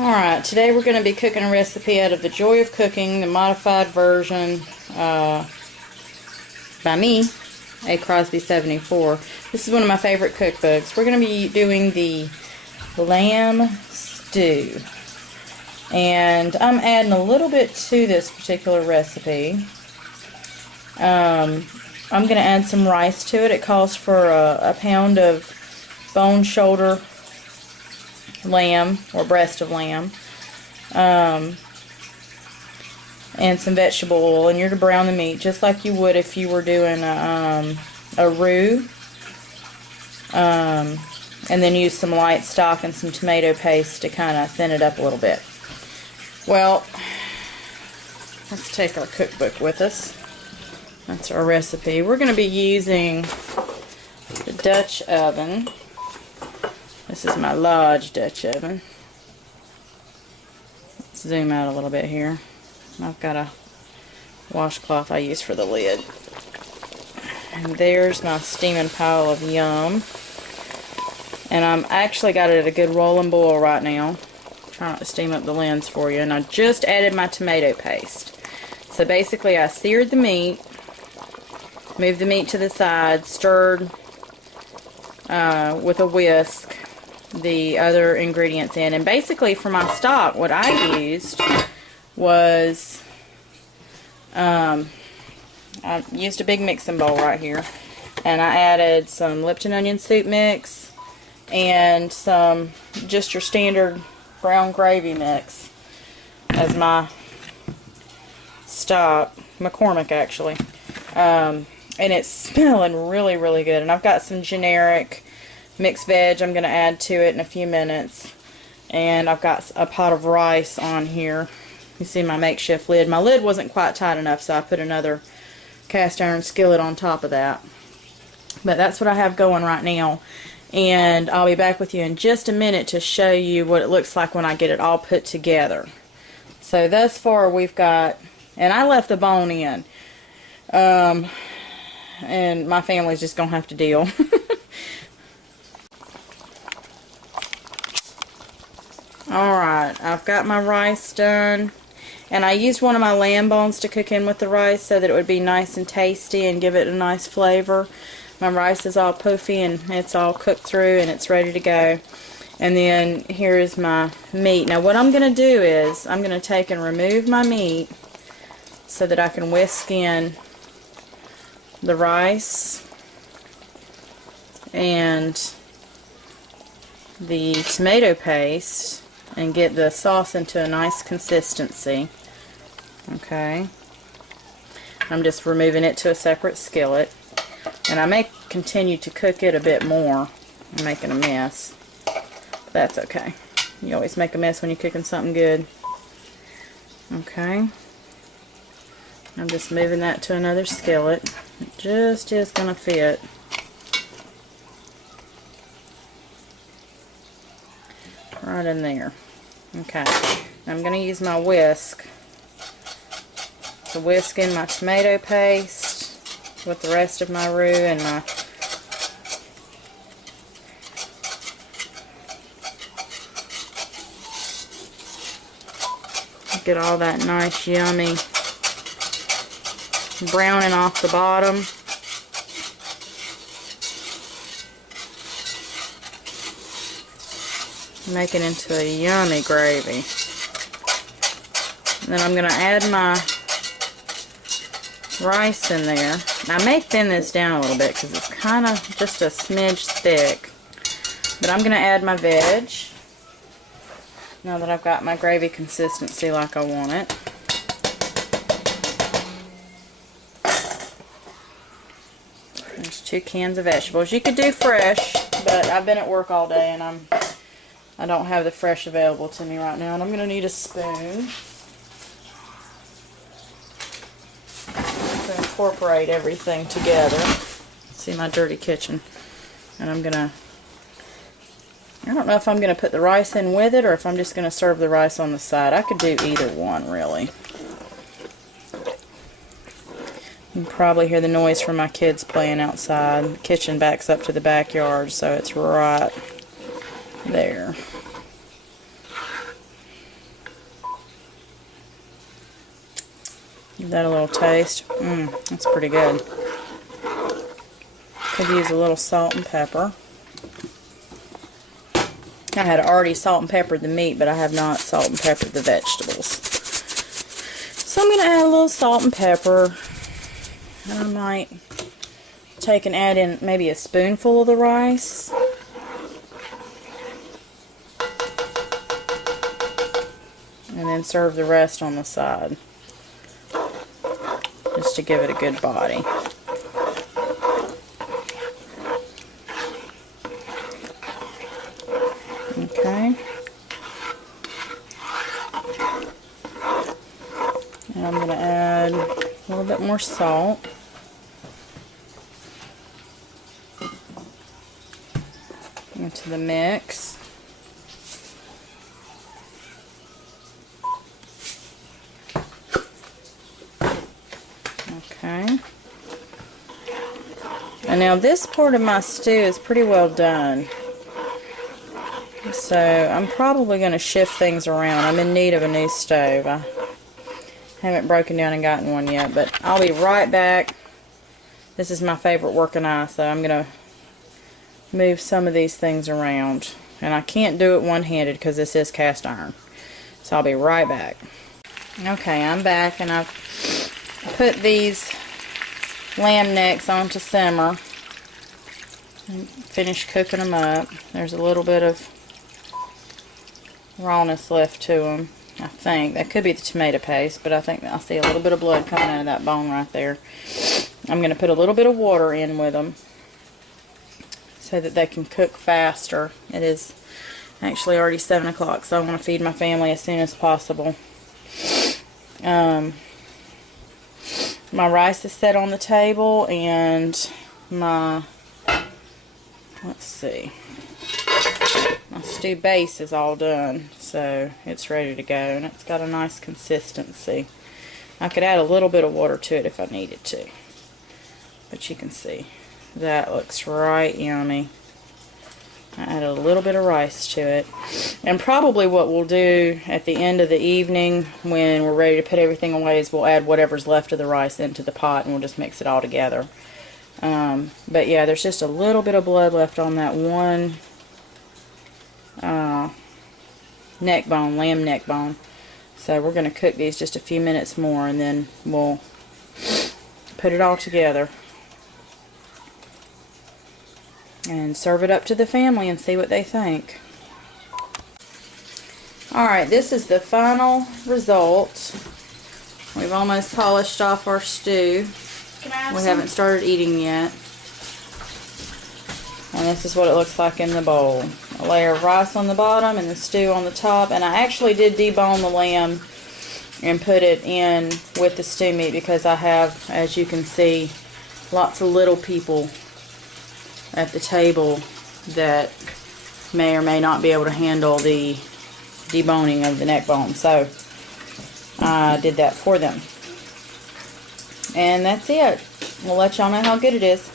Alright, today we're going to be cooking a recipe out of The Joy of Cooking, the modified version by me, A. Crosby 74. This is one of my favorite cookbooks. We're going to be doing the lamb stew. And I'm adding a little bit to this particular recipe. I'm going to add some rice to it. It calls for a pound of bone shoulder lamb or breast of lamb, and some vegetable oil, and you're to brown the meat just like you would if you were doing a roux, and then use some light stock and some tomato paste to kind of thin it up a little bit. Well, let's take our cookbook with us. That's our recipe. We're going to be using the Dutch oven. This is my Lodge Dutch oven. Let's zoom out a little bit here. I've got a washcloth I use for the lid. And there's my steaming pile of yum. And I'm actually got it at a good rolling boil right now. Try not to steam up the lens for you. And I just added my tomato paste. So basically I seared the meat, moved the meat to the side, stirred with a whisk the other ingredients in, and basically for my stock what I used was I used a big mixing bowl right here, and I added some Lipton onion soup mix and some just your standard brown gravy mix as my stock, McCormick actually, and it's smelling really good. And I've got some generic mixed veg I'm going to add to it in a few minutes. And I've got a pot of rice on here. You see my makeshift lid. My lid wasn't quite tight enough, so I put another cast iron skillet on top of that. But that's what I have going right now. And I'll be back with you in just a minute to show you what it looks like when I get it all put together. So thus far we've got, and I left the bone in. And my family's just going to have to deal. Alright, I've got my rice done, and I used one of my lamb bones to cook in with the rice so that it would be nice and tasty and give it a nice flavor. My rice is all poofy and it's all cooked through and it's ready to go. And then here is my meat. Now what I'm going to do is I'm going to take and remove my meat so that I can whisk in the rice and the tomato paste and get the sauce into a nice consistency. Okay, I'm just removing it to a separate skillet, and I may continue to cook it a bit more. I'm making a mess. That's okay. You always make a mess when you're cooking something good. Okay, I'm just moving that to another skillet. It just is gonna fit. Right in there. Okay, I'm going to use my whisk to whisk in my tomato paste with the rest of my roux and my get all that nice yummy browning off the bottom. Make it into a yummy gravy. And then I'm going to add my rice in there. I may thin this down a little bit because it's kind of just a smidge thick. But I'm going to add my veg now that I've got my gravy consistency like I want it. There's 2 cans of vegetables. You could do fresh, but I've been at work all day and I don't have the fresh available to me right now, and I'm going to need a spoon to incorporate everything together. See my dirty kitchen. And I'm going to, I don't know if I'm going to put the rice in with it or if I'm just going to serve the rice on the side. I could do either one, really. You can probably hear the noise from my kids playing outside. The kitchen backs up to the backyard, so it's right there. Give that a little taste. That's pretty good. Could use a little salt and pepper. I had already salt and peppered the meat, but I have not salt and peppered the vegetables. So I'm going to add a little salt and pepper. And I might take and add in maybe a spoonful of the rice. And then serve the rest on the side. Just to give it a good body. Okay. And I'm going to add a little bit more salt. Into the mix. Okay. And now this part of my stew is pretty well done. So I'm probably going to shift things around. I'm in need of a new stove. I haven't broken down and gotten one yet, but I'll be right back. This is my favorite working eye, so I'm going to move some of these things around. And I can't do it one-handed because this is cast iron. So I'll be right back. Okay, I'm back, and I've put these lamb necks on to simmer and finish cooking them up. There's a little bit of rawness left to them, I think. That could be the tomato paste, but I think I see a little bit of blood coming out of that bone right there. I'm going to put a little bit of water in with them so that they can cook faster. It is actually already 7 o'clock, so I want to feed my family as soon as possible. My rice is set on the table, and my, let's see, my stew base is all done, so it's ready to go, and it's got a nice consistency. I could add a little bit of water to it if I needed to, but you can see that looks right yummy. I added a little bit of rice to it. And probably what we'll do at the end of the evening when we're ready to put everything away is we'll add whatever's left of the rice into the pot, and we'll just mix it all together. But yeah, there's just a little bit of blood left on that one neck bone, lamb neck bone. So we're going to cook these just a few minutes more, and then we'll put it all together and serve it up to the family and see what they think. Alright, this is the final result. We've almost polished off our stew. We haven't started eating yet. And this is what it looks like in the bowl. A layer of rice on the bottom and the stew on the top. And I actually did debone the lamb and put it in with the stew meat because I have, as you can see, lots of little people at the table that may or may not be able to handle the deboning of the neck bone. So I did that for them. And that's it. We'll let y'all know how good it is.